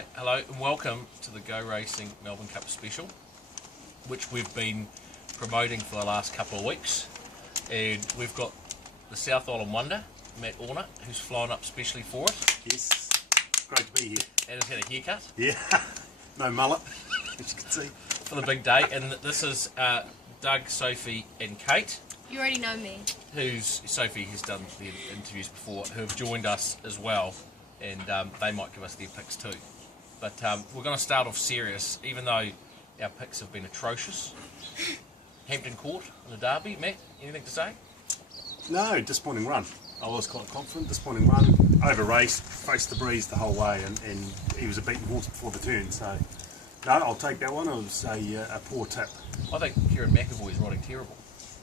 Anyway, hello and welcome to the Go Racing Melbourne Cup special, which we've been promoting for the last couple of weeks. And we've got the South Island Wonder, Matt Orner, who's flown up specially for us. Yes, great to be here. And has had a haircut. Yeah, no mullet, as you can see. For the big day. And this is Doug, Sophie and Kate. You already know me. Sophie has done the interviews before, who have joined us as well. And they might give us their picks too. But we're going to start off serious, even though our picks have been atrocious. Hampton Court in the Derby. Matt, anything to say? No, disappointing run. I was quite confident. Disappointing run. Over raced, faced the breeze the whole way, and he was a beaten horse before the turn. So, no, I'll take that one. It was a poor tip. I think Kieran McAvoy is riding terrible.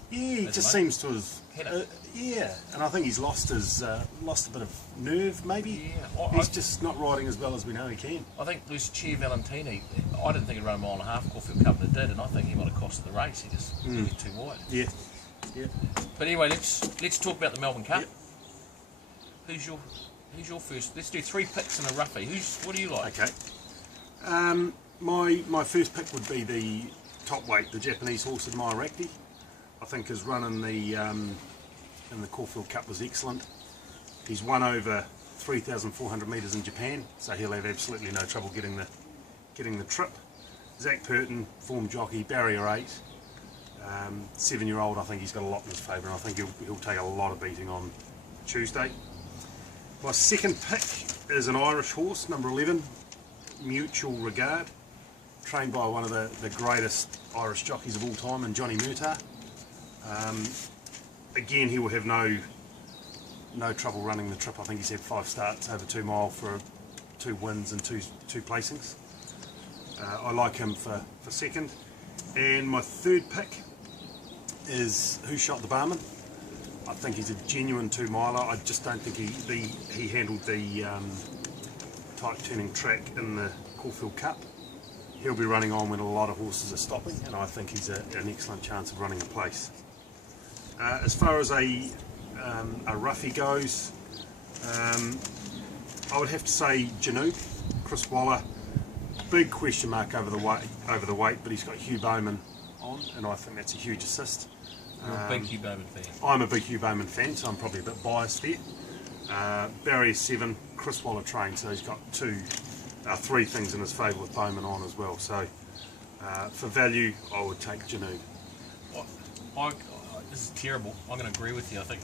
Yeah, he just seems to have. Yeah, and I think he's lost a bit of nerve, maybe. Yeah, he's just not riding as well as we know he can. I think Lucia Valentini, I didn't think he'd run a mile and a half Caulfield Cup, and it did, and I think he might have costed the race. He just went too wide. Yeah, yeah. But anyway, let's talk about the Melbourne Cup. Yep. Who's your first? Let's do 3 picks and a roughie. What do you like? Okay. My first pick would be the top weight, the Japanese horse Admirakti. I think his run in the Caulfield Cup was excellent. He's won over 3,400 metres in Japan, so he'll have absolutely no trouble getting the trip. Zach Purton, form jockey, barrier 8, 7-year-old. I think he's got a lot in his favour, and I think he'll take a lot of beating on Tuesday. My second pick is an Irish horse, number 11, Mutual Regard, trained by one of the greatest Irish jockeys of all time, and Johnny Murtagh. Again, he will have no trouble running the trip. I think he's had 5 starts over 2 mile for 2 wins and two placings. I like him for second. And my third pick is Who Shot the Barman. I think he's a genuine 2-miler. I just don't think he handled the tight turning track in the Caulfield Cup. He'll be running on when a lot of horses are stopping, and I think he's an excellent chance of running a place. As far as a roughie goes, I would have to say Janube, Chris Waller. Big question mark over the weight, but he's got Hugh Bowman on, and I think that's a huge assist. You're a big Hugh Bowman fan. I'm a big Hugh Bowman fan, so I'm probably a bit biased there. Barrier 7, Chris Waller trained, so he's got 3 things in his favour with Bowman on as well. So for value, I would take Janube. This is terrible. I'm going to agree with you. I think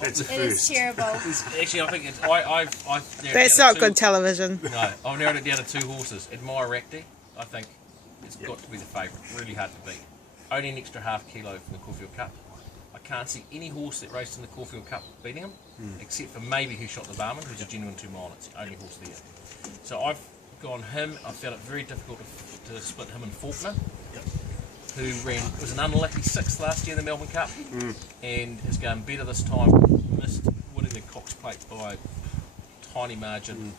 That's a first. It is terrible. actually I think it's. I've That's not good television. No, I've narrowed it down to 2 horses. Admirakti, I think it's got to be the favourite. Really hard to beat. Only an extra ½ kilo from the Caulfield Cup. I can't see any horse that raced in the Caulfield Cup beating him, except for maybe Who Shot the Barman, who's a genuine 2-mile. It's the only horse there. So I've gone him. I found it very difficult to split him and Faulkner, who was an unlucky 6th last year in the Melbourne Cup, and is going better this time. Missed winning the Cox Plate by a tiny margin.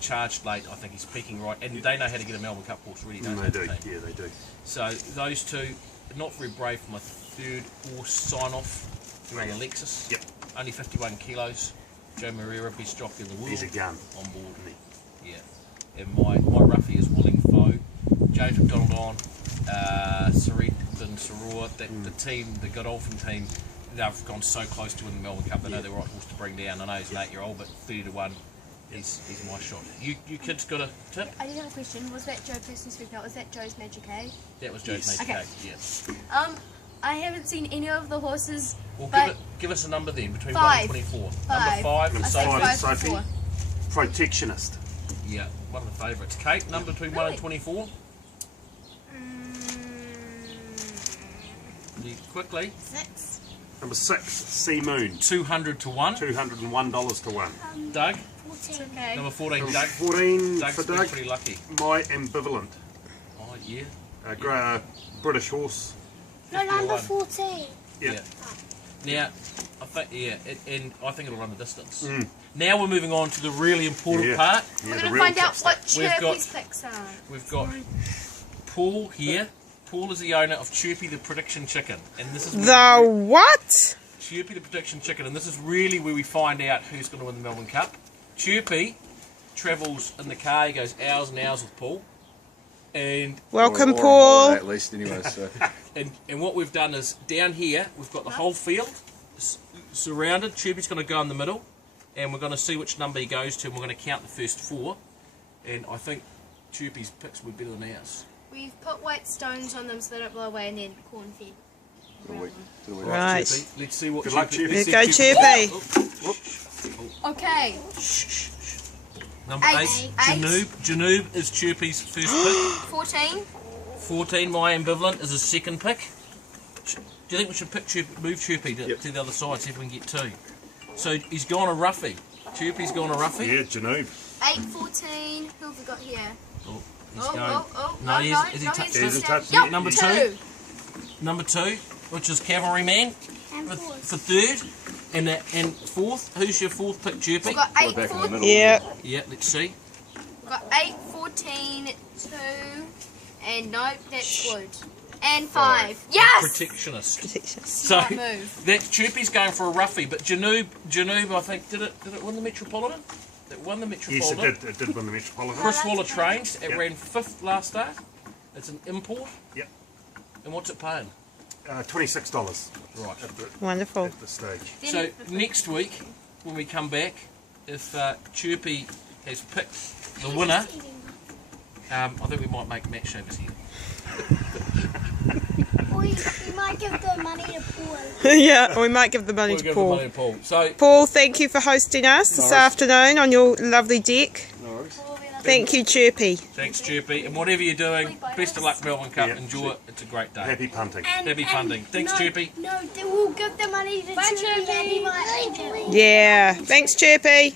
Charged late. I think he's peaking right, and they know how to get a Melbourne Cup horse really, don't they? They do. Yeah, they do. So those 2, not very brave for my third horse sign off. Around the Lexus. Yep. Only 51 kilos. Joe Moreira, best jockey in the world. He's a gun. On board. Yeah. And my roughie is Willing Foe. James McDonald on. Sarit and Saror. The team, the Godolphin team, they've gone so close to winning the Melbourne Cup. They know the right horse to bring down. I know he's an 8-year-old, but 30-1. He's my shot. You kids got a tip? I did have a question. Was that Joe personally speaking out? Was that Joe's Magic Cake? That was Joe's Magic Cake, yes. I haven't seen any of the horses. Well, but give us a number then, between 5. 1 and 24. 5. Number 5, I said Sophie. 4. Protectionist. Yeah, one of the favourites. Kate, number between 1 and 24. Quickly. 6. Number 6, Sea Moon. 200 to 1. $201 to 1. Doug? 14. Okay. Number 14, Number Doug. 14 Doug's for been Doug. pretty lucky. My Ambivalent. Oh, yeah. A British horse. No, number 14. Yeah. Now, I think, and I think it'll run the distance. Now we're moving on to the really important part. Yeah, We're the going to real find out trip what stake. Chirpy's picks are. We've got Paul here. Paul is the owner of Chirpy the Prediction Chicken, and this is The what? Chirpy the Prediction Chicken, and this is really where we find out who's going to win the Melbourne Cup. Chirpy travels in the car. He goes hours and hours with Paul. And Welcome, or Paul. at least, anyway. So. and what we've done is down here we've got the whole field surrounded. Chirpy's going to go in the middle, and we're going to see which number he goes to, and we're going to count the first 4. And I think Chirpy's picks will be better than ours. We've put white stones on them so they don't blow away, and then corn fed. Right. Chirpy, let's see what Good luck, Chirpy. Chirpy. let's Here see go, if Chirpy. Okay. Number 8. Eight. Janoob is Chirpy's first pick. 14. 14, my ambivalent, is his second pick. Do you think we should pick move Chirpy to the other side, see if we can get 2? So he's gone a roughie. Chirpy's gone a roughie. Yeah, Janoob. 8, 14. Who have we got here? Oh, he's Oh, going. oh, oh. No, he touched He hasn't touched Yup, it. Number 2. Number 2, which is Cavalryman for 3rd. And 4th, who's your 4th pick, Chirpy? We've got 8, back in the 14. middle. Yeah. Yeah, let's see. We've got 8, 14, 2, and nope, that's wood. And 5. Yes! Protectionist. Protectionist. So Right move. that's Chirpy's going for a roughie, but Janoob, I think, did it win the Metropolitan? It won the Yes, Metropolitan. it did win the Metropolitan. Chris Waller Trains, it Yep. ran 5th last start. It's an import. Yep. And what's it paying? $26 Right. Wonderful. at the stage. So next week, when we come back, if Chirpy has picked the winner, I think we might make match shavers here. We might give the money to Paul. Yeah, we might give the money We'll to give the Paul. money to Paul. So Paul, thank you for hosting us this afternoon on your lovely deck. No worries. Thank you, Chirpy. thanks, Chirpy, and whatever you're doing, best of luck, Melbourne Cup. Yep. Enjoy it. It's a great day. Happy punting. Happy punting. Thanks, Chirpy. No, we'll give the money to Chirpy. Yeah. Thanks, Chirpy.